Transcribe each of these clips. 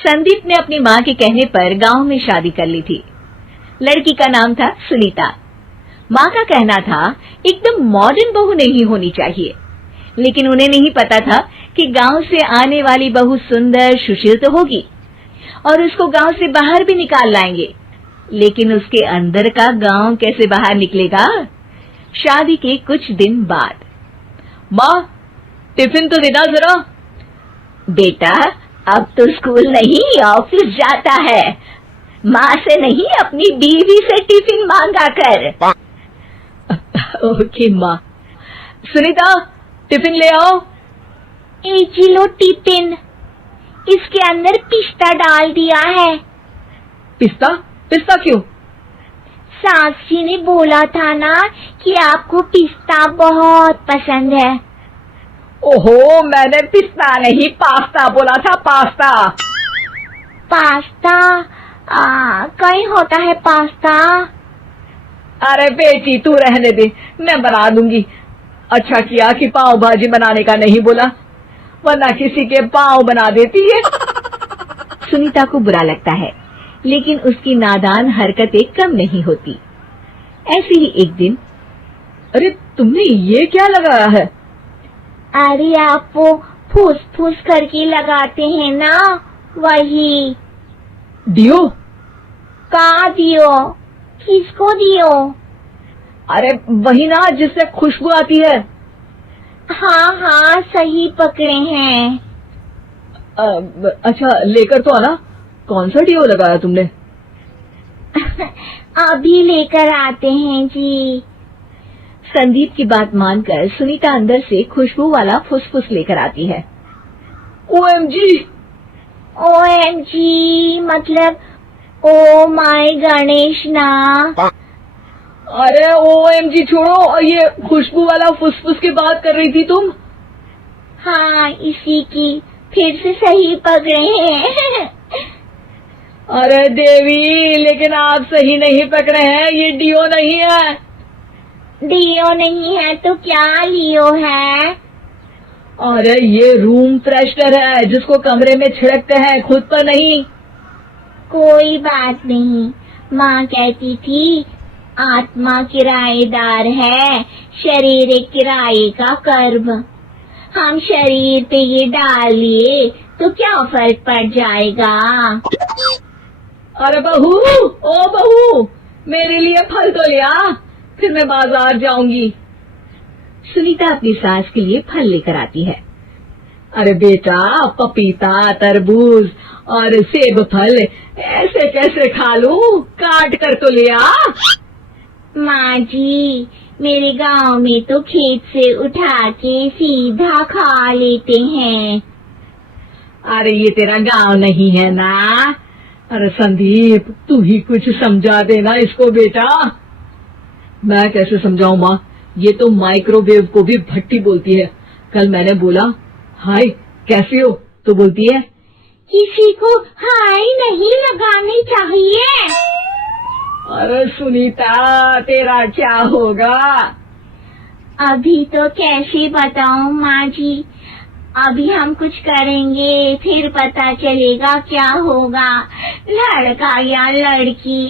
संदीप ने अपनी माँ के कहने पर गांव में शादी कर ली थी। लड़की का नाम था सुनीता। माँ का कहना था एकदम मॉडर्न बहू नहीं होनी चाहिए, लेकिन उन्हें नहीं पता था कि गांव से आने वाली बहू सुंदर सुशील तो होगी और उसको गांव से बाहर भी निकाल लाएंगे, लेकिन उसके अंदर का गांव कैसे बाहर निकलेगा। शादी के कुछ दिन बाद, माँ टिफिन तो देना जरा। बेटा अब तो स्कूल नहीं ऑफिस जाता है, माँ से नहीं अपनी बीवी से टिफिन मांगा कर। ओके माँ। सुनीता टिफिन ले आओ। एक किलो टिफिन, इसके अंदर पिस्ता डाल दिया है। पिस्ता? पिस्ता क्यों? सास जी ने बोला था ना कि आपको पिस्ता बहुत पसंद है। ओहो, मैंने पिस्ता नहीं पास्ता बोला था, पास्ता। पास्ता? कहीं होता है पास्ता? अरे बेटी तू रहने दे, मैं बना दूंगी। अच्छा किया कि पाव भाजी बनाने का नहीं बोला, वरना किसी के पाव बना देती है। सुनीता को बुरा लगता है, लेकिन उसकी नादान हरकतें कम नहीं होती। ऐसे ही एक दिन, अरे तुमने ये क्या लगाया है? अरे आप वो फूस फूस करके लगाते हैं ना, वही। डियो? का दियो? किसको दियो? अरे वही ना जिससे खुशबू आती है। हाँ हाँ सही पकड़े हैं। अच्छा लेकर तो आना। कौन सा डियो लगाया तुमने? अभी लेकर आते हैं जी। संदीप की बात मानकर सुनीता अंदर से खुशबू वाला फुसफुस लेकर आती है। ओएमजी! ओएमजी मतलब ओ माय गणेश ना। अरे ओएमजी छोड़ो, ये खुशबू वाला फुसफुस की बात कर रही थी तुम? हाँ इसी की, फिर से सही पकड़े हैं। अरे देवी, लेकिन आप सही नहीं पकड़े हैं, ये डियो नहीं है। डियो नहीं है तो क्या लियो है? अरे ये रूम फ्रेशनर है, जिसको कमरे में छिड़कते हैं, खुद पर नहीं। कोई बात नहीं, माँ कहती थी आत्मा किराएदार है, शरीर एक किराए का कर्म। हम शरीर पे ये डाल लिए तो क्या फर्क पड़ जाएगा। अरे बहू, ओ बहू, मेरे लिए फल तो लिया, फिर मैं बाजार जाऊंगी। सुनीता अपनी सास के लिए फल लेकर आती है। अरे बेटा, पपीता, तरबूज और सेब फल ऐसे कैसे खा लूं? काट कर तो लिया। माँ जी, मेरे गांव में तो खेत से उठा के सीधा खा लेते हैं। अरे ये तेरा गांव नहीं है ना। अरे संदीप, तू ही कुछ समझा देना इसको बेटा। मैं कैसे समझाऊं माँ, ये तो माइक्रोवेव को भी भट्टी बोलती है। कल मैंने बोला हाय कैसे हो, तो बोलती है किसी को हाय नहीं लगानी चाहिए। अरे सुनीता, तेरा क्या होगा? अभी तो कैसे बताऊं माँ जी, अभी हम कुछ करेंगे फिर पता चलेगा क्या होगा, लड़का या लड़की।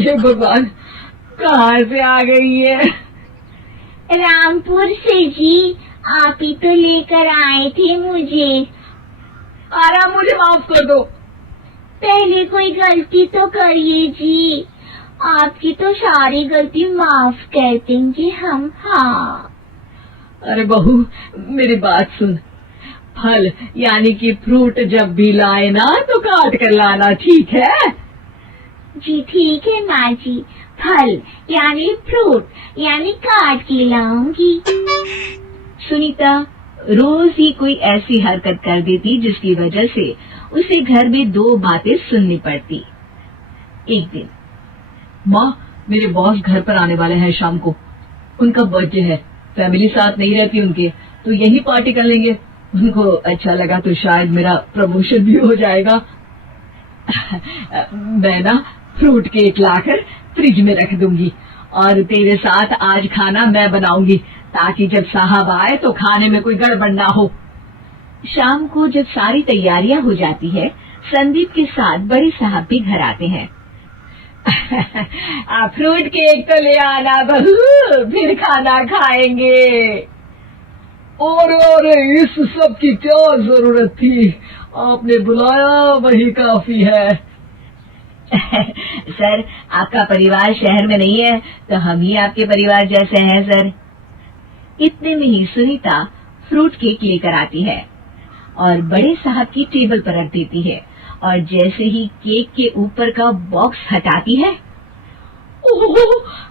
हे भगवान, कहाँ से आ गई है? रामपुर से जी, आप ही तो लेकर आए थे मुझे। अरे मुझे माफ कर दो। पहले कोई गलती तो करिए जी, आपकी तो सारी गलती माफ कर देंगे हम। हाँ अरे बहू, मेरी बात सुन। फल यानी कि फ्रूट जब भी लाए ना तो काट कर लाना, ठीक है? जी ठीक है माँ जी, फल यानी फ्रूट यानी काट के लाऊंगी। सुनीता रोज ही कोई ऐसी हरकत कर देती जिसकी वजह से उसे घर में दो बातें सुननी पड़ती। एक दिन, माँ मेरे बॉस घर पर आने वाले हैं शाम को, उनका बर्थडे है, फैमिली साथ नहीं रहती उनके, तो यही पार्टी कर लेंगे। उनको अच्छा लगा तो शायद मेरा प्रमोशन भी हो जाएगा। मैं ना फ्रूट केक लाकर फ्रिज में रख दूंगी और तेरे साथ आज खाना मैं बनाऊंगी, ताकि जब साहब आए तो खाने में कोई गड़बड़ ना हो। शाम को जब सारी तैयारियां हो जाती है, संदीप के साथ बड़े साहब भी घर आते हैं। फ्रूट केक तो ले आना बहू, फिर खाना खाएंगे। और इस सब की क्या जरूरत थी, आपने बुलाया वही काफी है। सर, आपका परिवार शहर में नहीं है तो हम ही आपके परिवार जैसे हैं सर। इतने में ही सुनीता फ्रूट केक लेकर आती है और बड़े साहब की टेबल पर रख देती है, और जैसे ही केक के ऊपर का बॉक्स हटाती है, ओह,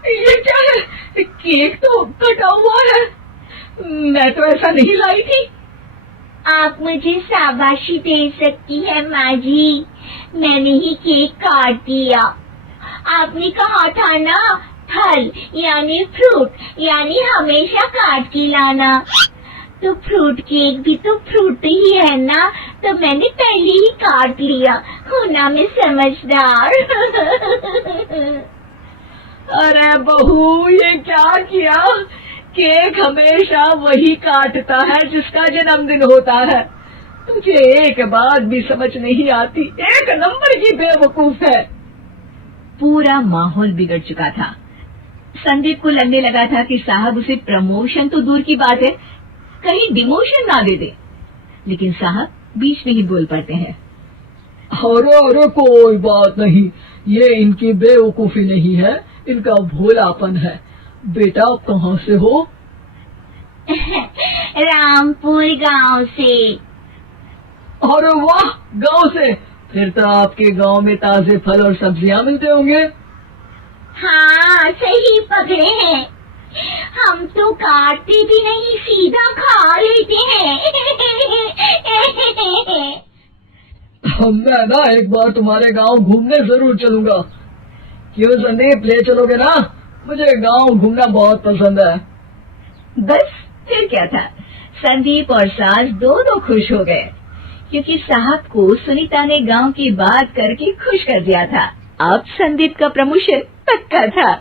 ये क्या है? केक तो कटा हुआ है, मैं तो ऐसा नहीं लाई थी। आप मुझे शाबाशी दे सकती है माँ जी, मैंने ही केक काट दिया। आपने कहा था ना, फल यानी फ्रूट यानी हमेशा काट के लाना, तो फ्रूट केक भी तो फ्रूट ही है ना, तो मैंने पहले ही काट लिया, हूँ ना मैं समझदार। अरे बहू, ये क्या किया? केक हमेशा वही काटता है जिसका जन्मदिन होता है। तुझे एक बात भी समझ नहीं आती, एक नंबर की बेवकूफ है। पूरा माहौल बिगड़ चुका था। संदीप को लगने लगा था कि साहब उसे प्रमोशन तो दूर की बात है, कहीं डिमोशन ना दे दे, लेकिन साहब बीच में ही बोल पड़ते हैं। अरे कोई बात नहीं, ये इनकी बेवकूफी नहीं है, इनका भोलापन है। बेटा आप कहाँ से हो? रामपुर गांव से। अरे वाह, गांव से? फिर तो आपके गांव में ताजे फल और सब्जियां मिलते होंगे। हाँ, सही पकड़े हैं, हम तो काटते भी नहीं, सीधा खा लेते हैं। मैं ना एक बार तुम्हारे गांव घूमने जरूर चलूंगा। क्यों संदीप, ले चलोगे ना? मुझे गांव घूमना बहुत पसंद है। बस फिर क्या था, संदीप और सास दोनों खुश हो गए, क्योंकि साहब को सुनीता ने गांव की बात करके खुश कर दिया था। अब संदीप का प्रमोशन पक्का था।